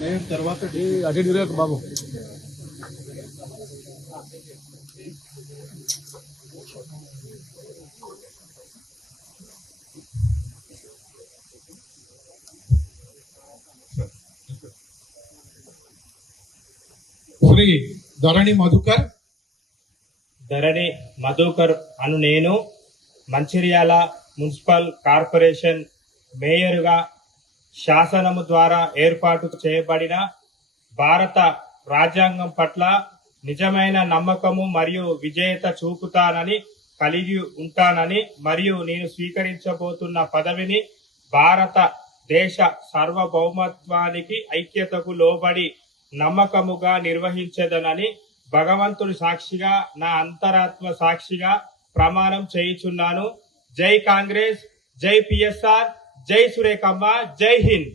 నేను తర్వాత అటు బాబు శ్రీ ధరణి మధుకర్ అను నేను మంచిర్యాల మున్సిపల్ కార్పొరేషన్ మేయర్గా శాసనము ద్వారా ఏర్పాటు చేయబడిన భారత రాజ్యాంగం పట్ల నిజమైన నమ్మకము మరియు విజేత చూపుతానని కలిగి ఉంటానని మరియు నేను స్వీకరించబోతున్న పదవిని భారత దేశ సార్వభౌమత్వానికి ఐక్యతకు లోబడి నమ్మకముగా నిర్వహించదనని భగవంతుడి సాక్షిగా నా అంతరాత్మ సాక్షిగా ప్రమాణం చేయుచున్నాను. జై కాంగ్రెస్, జై పిఎస్ఆర్, జై సురేఖమ్మ, జై హింద్.